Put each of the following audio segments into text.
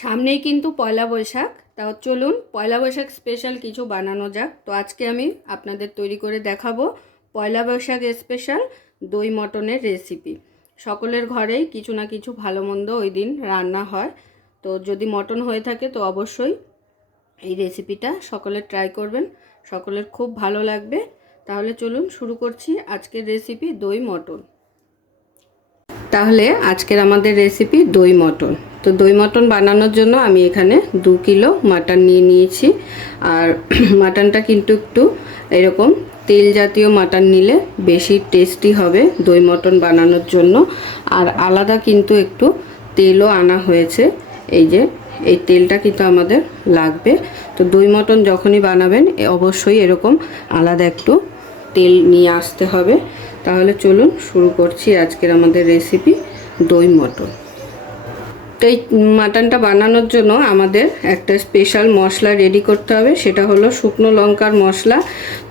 সামনেই কিন্তু পয়লা বৈশাখ। তাও চলুন পয়লা বৈশাখ স্পেশাল কিছু বানানো যাক। তো আজকে আমি আপনাদের তৈরি করে দেখাবো পয়লা বৈশাখ স্পেশাল দই মটনের রেসিপি। সকলের ঘরেই কিছু না কিছু ভালো মন্দ ওই দিন রান্না হয়। তো যদি মটন হয়ে থাকে তো অবশ্যই এই রেসিপিটা সকলে ট্রাই করবেন, সকলের খুব ভালো লাগবে। তাহলে চলুন শুরু করছি আজকের রেসিপি দই মটন। তাহলে আজকের আমাদের রেসিপি দই মটন। তো দই মটন বানানোর জন্য আমি এখানে 2 কিলো মাটন নিয়ে নিয়েছি। আর মাটনটা কিন্তু একটু এরকম তেল জাতীয় মাটন নিলে বেশি টেস্টি হবে দই মটন বানানোর জন্য। আর আলাদা কিন্তু একটু তেলও আনা হয়েছে, এই যে এই তেলটা কিন্তু আমাদের লাগবে। তো দই মটন যখনই বানাবেন অবশ্যই এরকম আলাদা একটু তেল নিয়ে আসতে হবে। তাহলে চলুন শুরু করছি আজকের আমাদের রেসিপি দই মটন। তো এই মাটনটা বানানোর জন্য আমাদের একটা স্পেশাল মশলা রেডি করতে হবে, সেটা হলো শুকনো লঙ্কার মশলা।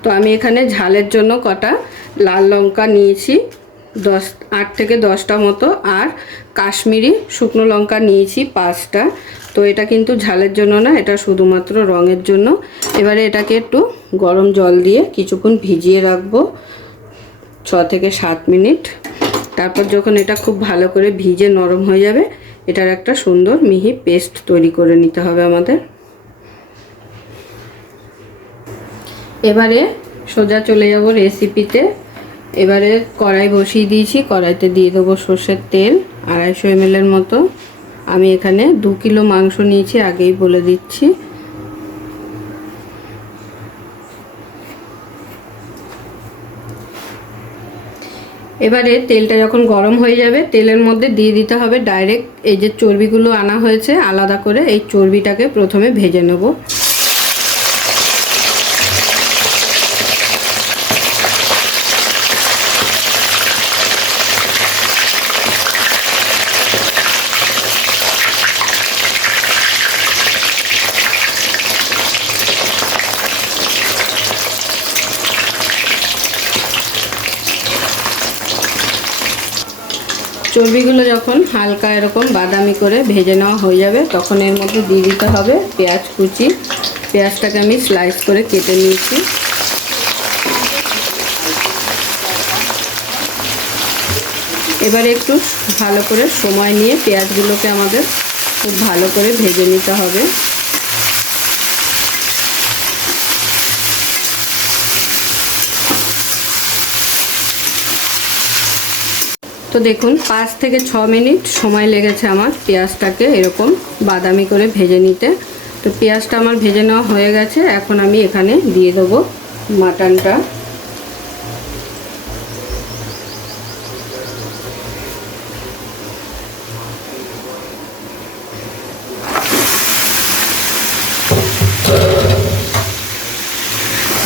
তো আমি এখানে ঝালের জন্য কটা লাল লঙ্কা নিয়েছি, 8 থেকে 10টা মতো, আর কাশ্মীরি শুকনো লঙ্কা নিয়েছি 5টা। তো এটা কিন্তু ঝালের জন্য না, এটা শুধুমাত্র রঙের জন্য। এবারে এটাকে একটু গরম জল দিয়ে কিছুক্ষণ ভিজিয়ে রাখবো, 6 থেকে 7 মিনিট। তারপর যখন এটা খুব ভালো করে ভিজে নরম হয়ে যাবে, এটার একটা সুন্দর মিহি পেস্ট তৈরি করে নিতে হবে আমাদের। এবারে সোজা চলে যাব রেসিপিতে। এবারে কড়াই বসিয়ে দিয়েছি, কড়াইতে দিয়ে দেবো সর্ষের তেল 250 ml মতো। আমি এখানে 2 কিলো মাংস নিয়েছি, আগেই বলে দিচ্ছি। এবারে তেলটা যখন গরম হয়ে যাবে, তেলের মধ্যে দিয়ে দিতে হবে ডাইরেক্ট এই যে চর্বিগুলো আনা হয়েছে আলাদা করে, এই চর্বিটাকে প্রথমে ভেজে নেব। চর্বিগুলো যখন হালকা এরকম বাদামি করে ভেজে নেওয়া হয়ে যাবে, তখন এর মধ্যে দিয়ে দিতে হবে পেঁয়াজ কুচি। পেঁয়াজটাকে আমি স্লাইস করে কেটে নিয়েছি। এবারে একটু ভালো করে সময় নিয়ে পেঁয়াজগুলোকে আমাদের খুব ভালো করে ভেজে নিতে হবে। তো দেখুন 5 থেকে 6 মিনিট সময় লেগেছে আমার পেঁয়াজটাকে এরকম বাদামি করে ভেজে নিতে। তো পেঁয়াজটা আমার ভেজে নেওয়া হয়ে গেছে। এখন আমি এখানে দিয়ে দেবো মাটনটা।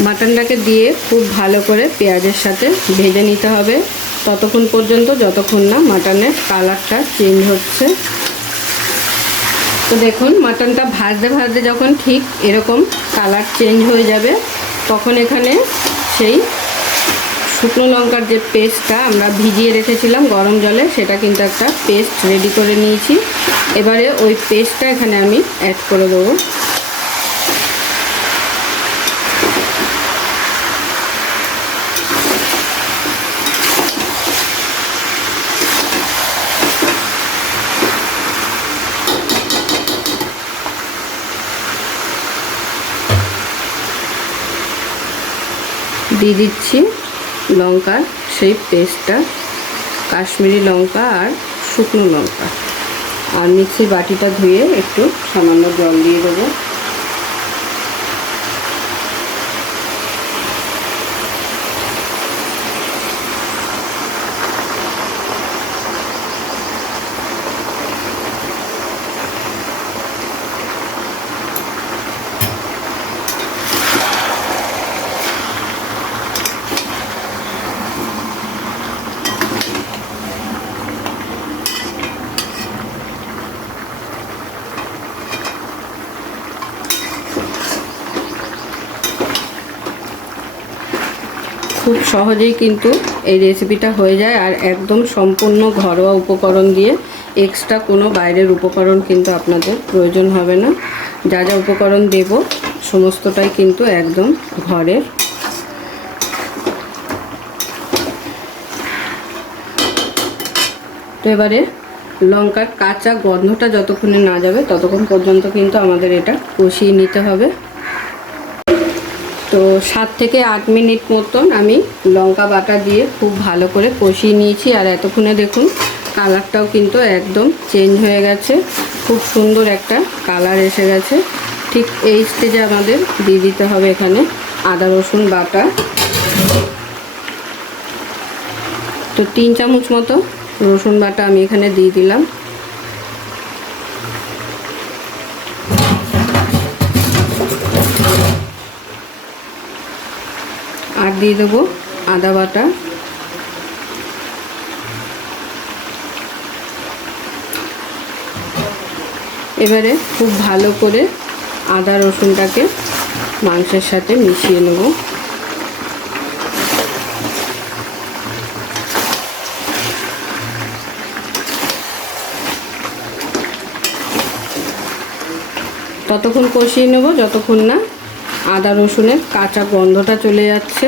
মাটনটাকে দিয়ে খুব ভালো করে পেঁয়াজের সাথে ভেজে নিতে হবে ততক্ষণ পর্যন্ত যতক্ষণ না মাটনের কালারটা চেঞ্জ হচ্ছে। তো দেখুন মাটনটা ভাজতে ভাজতে যখন ঠিক এরকম কালার চেঞ্জ হয়ে যাবে, তখন এখানে সেই শুকনো লঙ্কার যে পেস্টটা আমরা ভিজিয়ে রেখেছিলাম গরম জলে, সেটা কিন্তু একটা পেস্ট রেডি করে নিয়েছি। এবারে ওই পেস্টটা এখানে আমি অ্যাড করে দেবো। দিয়ে দিচ্ছি লঙ্কার সেই পেস্টটা, কাশ্মীরি লঙ্কা আর শুকনো লঙ্কা। আর মিক্সির বাটিটা ধুয়ে একটু সামান্য জল দিয়ে দেবো। খুব সহজেই কিন্তু এই রেসিপিটা হয়ে যায়, আর একদম সম্পূর্ণ ঘরোয়া উপকরণ দিয়ে এক্সট্রা কোনো বাইরের উপকরণ কিন্তু আপনাদের প্রয়োজন হবে না। যা যা উপকরণ দেব সমস্তটাই কিন্তু একদম ঘরের। তো এবারে লঙ্কার কাঁচা গন্ধটা যতক্ষণে না যাবে ততক্ষণ পর্যন্ত কিন্তু আমাদের এটা কষিয়ে নিতে হবে। তো 7 থেকে 8 মিনিট মতন আমি লঙ্কা বাটা দিয়ে খুব ভালো করে কষিয়ে নিয়েছি। আর এতক্ষণে দেখুন কালারটাও কিন্তু একদম চেঞ্জ হয়ে গেছে, খুব সুন্দর একটা কালার এসে গেছে। ঠিক এই স্টেজে আমাদের দিয়ে দিতে হবে এখানে আদা রসুন বাটা। তো 3 চামচ মতো রসুন বাটা আমি এখানে দিয়ে দিলাম। আর দিয়ে দেবো আদা বাটা। এবারে খুব ভালো করে আদা রসুনটাকে মাংসের সাথে মিশিয়ে নেব। ততক্ষণ কষিয়ে নেব যতক্ষণ না আদা রসুনের কাঁচা গন্ধটা চলে যাচ্ছে।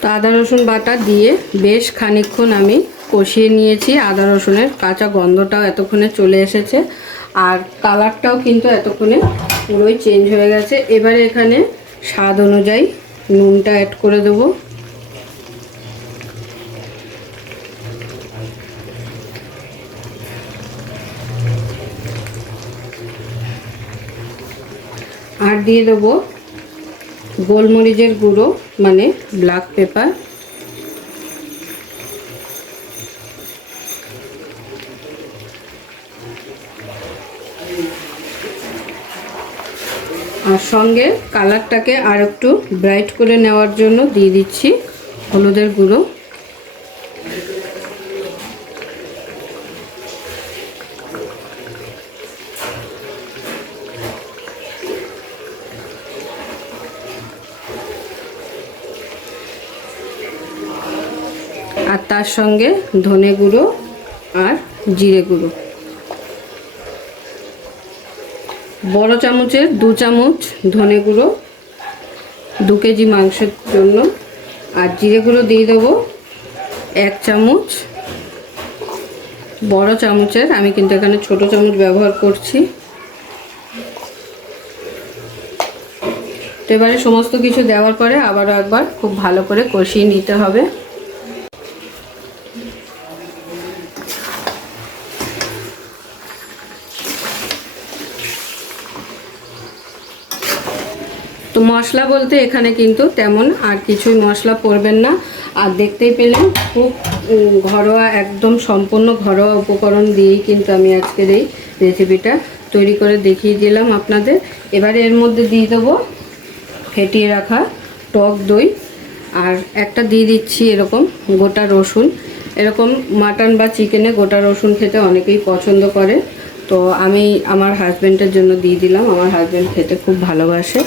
তো আদা রসুন বাটা দিয়ে বেশ খানিকক্ষণ আমি কষিয়ে নিয়েছি। আদা রসুনের কাঁচা গন্ধটাও এতক্ষণে চলে এসেছে আর কালারটাও কিন্তু এতক্ষণে পুরোই চেঞ্জ হয়ে গেছে। এবারে এখানে স্বাদ অনুযায়ী নুনটা অ্যাড করে দেবো। আর দিয়ে দেবো গোলমরিচের গুঁড়ো মানে ব্ল্যাক পেপার। আর সঙ্গে কালারটাকে আর একটু ব্রাইট করে নেওয়ার জন্য দিয়ে দিচ্ছি হলুদের গুঁড়ো। আর তার সঙ্গে ধনে গুঁড়ো আর জিরে গুঁড়ো। বড় চামচের 2 চামচ ধনে গুঁড়ো 2 কেজি মাংসের জন্য। আর জিরে গুঁড়ো দিয়ে দেবো 1 চামচ। বড় চামচের, আমি কিন্তু এখানে ছোট চামচ ব্যবহার করছি। তো এবারে সমস্ত কিছু দেওয়ার পরে আবারও একবার খুব ভালো করে কষিয়ে নিতে হবে। তো মশলা বলতে এখানে কিন্তু তেমন আর কিছুই মশলা পড়বেন না। আর দেখতেই পেলেন খুব ঘরোয়া, একদম সম্পূর্ণ ঘরোয়া উপকরণ দিয়েই কিন্তু আমি আজকের এই রেসিপিটা তৈরি করে দেখিয়ে দিলাম আপনাদের। এবারে এর মধ্যে দিয়ে দেবো ফেটিয়ে রাখা টক দই। আর একটা দিয়ে দিচ্ছি এরকম গোটা রসুন। এরকম মাটন বা চিকেনে গোটা রসুন খেতে অনেকেই পছন্দ করে, তো আমি আমার হাজব্যান্ডের জন্য দিয়ে দিলাম। আমার হাজব্যান্ড খেতে খুব ভালোবাসে।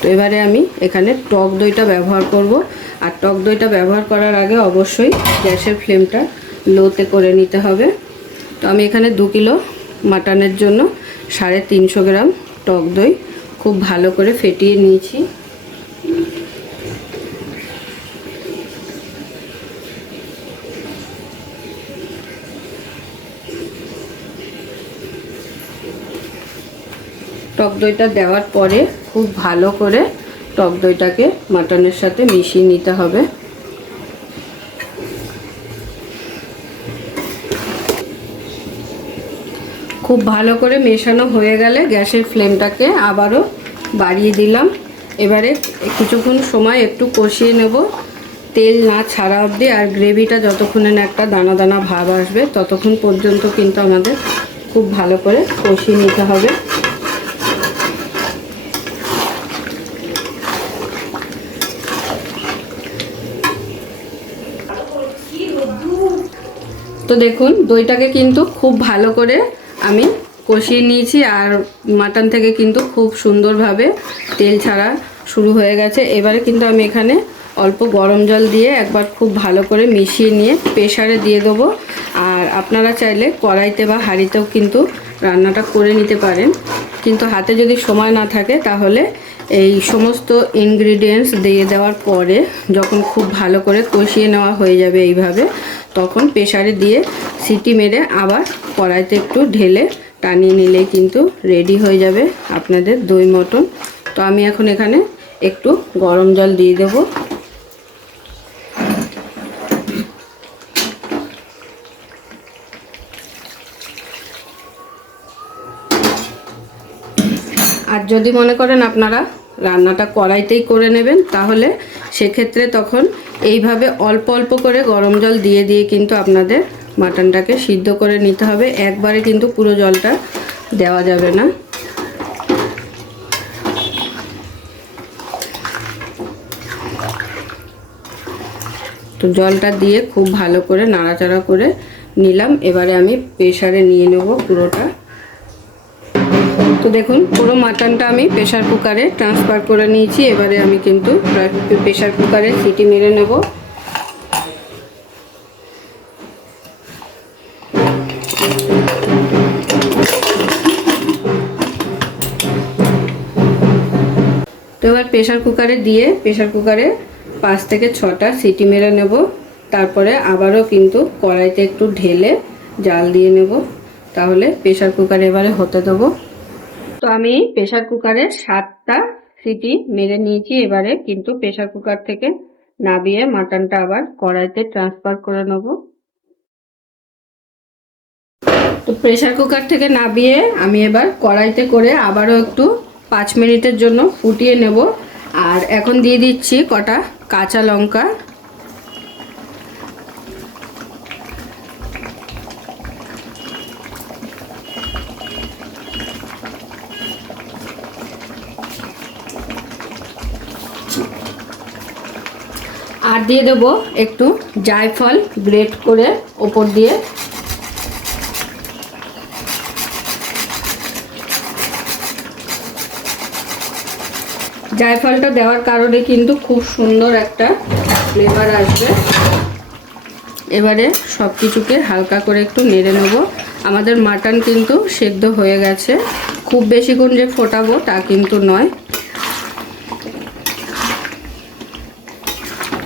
তো এবারে আমি এখানে টক দইটা ব্যবহার করব। আর টক দইটা ব্যবহার করার আগে অবশ্যই গ্যাসের ফ্লেমটা লোতে করে নিতে হবে। তো আমি এখানে 2 কিলো মাটনের জন্য 350 গ্রাম টক দই খুব ভালো করে ফেটিয়ে নিয়েছি। টক দইটা দেওয়ার পরে খুব ভালো করে টক দইটাকে মাটনের সাথে মিশিয়ে নিতে হবে। খুব ভালো করে মেশানো হয়ে গেলে গ্যাসের ফ্লেমটাকে আবারও বাড়িয়ে দিলাম। এবারে কিছুক্ষণ সময় একটু কষিয়ে নেব তেল না ছাড়া অবধি। আর গ্রেভিটা যতক্ষণে না একটা দানা দানা ভাব আসবে ততক্ষণ পর্যন্ত কিন্তু আমাদের খুব ভালো করে কষিয়ে নিতে হবে। তো দেখুন দইটাকে কিন্তু খুব ভালো করে আমি কষিয়ে নিয়েছি। আর মাটন থেকে কিন্তু খুব সুন্দরভাবে তেল ছাড়া শুরু হয়ে গেছে। এবারে কিন্তু আমি এখানে অল্প গরম জল দিয়ে একবার খুব ভালো করে মিশিয়ে নিয়ে প্রেসারে দিয়ে দেবো। আর আপনারা চাইলে কড়াইতে বা হাঁড়িতেও কিন্তু রান্নাটা করে নিতে পারেন, কিন্তু হাতে যদি সময় না থাকে তাহলে এই সমস্ত ইনগ্রিডিয়েন্টস দিয়ে দেওয়ার পরে যখন খুব ভালো করে কষিয়ে নেওয়া হয়ে যাবে এইভাবে, তখন প্রেসারে দিয়ে সিটি মেরে আবার কড়াইতে একটু ঢেলে টানিয়ে নিলে কিন্তু রেডি হয়ে যাবে আপনাদের দই মটন। তো আমি এখন এখানে একটু গরম জল দিয়ে দেবো। আর যদি মনে করেন আপনারা রান্নাটা কড়াইতেই করে নেবেন, তাহলে সেক্ষেত্রে তখন এইভাবে অল্প অল্প করে গরম জল দিয়ে দিয়ে কিন্তু আপনাদের মাটনটাকে সিদ্ধ করে নিতে হবে। একবারে কিন্তু পুরো জলটা দেওয়া যাবে না। তো জলটা দিয়ে খুব ভালো করে নাড়াচাড়া করে নিলাম। এবারে আমি প্রেসারে নিয়ে নেব পুরোটা। তো দেখুন পুরো মাটনটা আমি প্রেসার কুকারে ট্রান্সফার করে নিয়েছি। এবারে আমি কিন্তু প্রেসার কুকারে সিটি মেরে নেব। তো এবার প্রেসার কুকারে দিয়ে প্রেসার কুকারে 5 থেকে 6টা সিটি মেরে নেব। তারপরে আবারও কিন্তু কড়াইতে একটু ঢেলে জাল দিয়ে নেব। তাহলে প্রেসার কুকারে এবারে হতে দেবো। তো আমি প্রেসার কুকারে 7টা সিটি মেরে নিয়েছি। এবারে কিন্তু প্রেসার কুকার থেকে নামিয়ে মাটনটা আবার কড়াইতে ট্রান্সফার করে নেব। তো প্রেসার কুকার থেকে নামিয়ে আমি এবার কড়াইতে করে আবারও একটু 5 মিনিটের জন্য ফুটিয়ে নেব। আর এখন দিয়ে দিচ্ছি কটা কাঁচা লঙ্কা। আর দিয়ে দেবো একটু জায়ফল গ্রেট করে ওপর দিয়ে। জায়ফলটা দেওয়ার কারণে কিন্তু খুব সুন্দর একটা ফ্লেভার আসবে। এবারে সব কিছুকে হালকা করে একটু নেড়ে নেব। আমাদের মাটন কিন্তু সেদ্ধ হয়ে গেছে, খুব বেশিক্ষণ যে ফোটাবো তা কিন্তু নয়।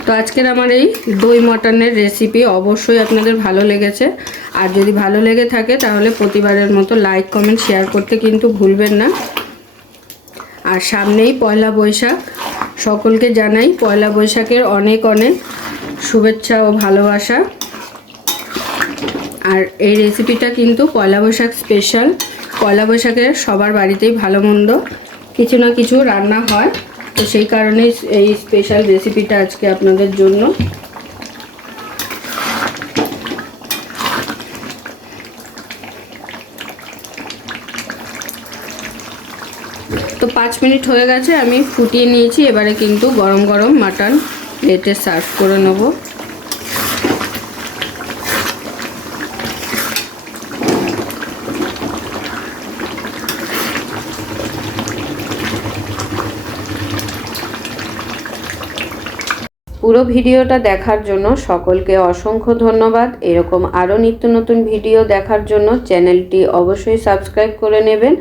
তো আজকের আমার এই দই মটনের রেসিপি অবশ্যই আপনাদের ভালো লেগেছে। আর যদি ভালো লেগে থাকে তাহলে প্রতিবারের মতো লাইক কমেন্ট শেয়ার করতে কিন্তু ভুলবেন না। আর সামনেই পয়লা বৈশাখ, সকলকে জানাই পয়লা বৈশাখের অনেক অনেক শুভেচ্ছা ও ভালোবাসা। আর এই রেসিপিটা কিন্তু পয়লা বৈশাখ স্পেশাল। পয়লা বৈশাখের সবার বাড়িতেই ভালো মন্দ কিছু না কিছু রান্না হয়, তো সেই কারণেই এই স্পেশাল রেসিপিটা আজকে আপনাদের জন্য। তো 5 মিনিট হয়ে গেছে, আমি ফুটিয়ে নিয়েছি। এবারে কিন্তু গরম গরম মাটন প্লেটে সার্ভ করে নেব। পুরো ভিডিওটা দেখার জন্য সকলকে অসংখ্য ধন্যবাদ। এরকম আরও নিত্য নতুন ভিডিও দেখার জন্য চ্যানেলটি অবশ্যই সাবস্ক্রাইব করে নেবেন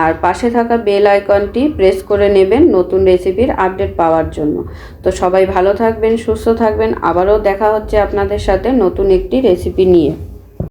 আর পাশে থাকা বেল আইকনটি প্রেস করে নেবেন নতুন রেসিপির আপডেট পাওয়ার জন্য। তো সবাই ভালো থাকবেন, সুস্থ থাকবেন। আবারও দেখা হচ্ছে আপনাদের সাথে নতুন একটি রেসিপি নিয়ে।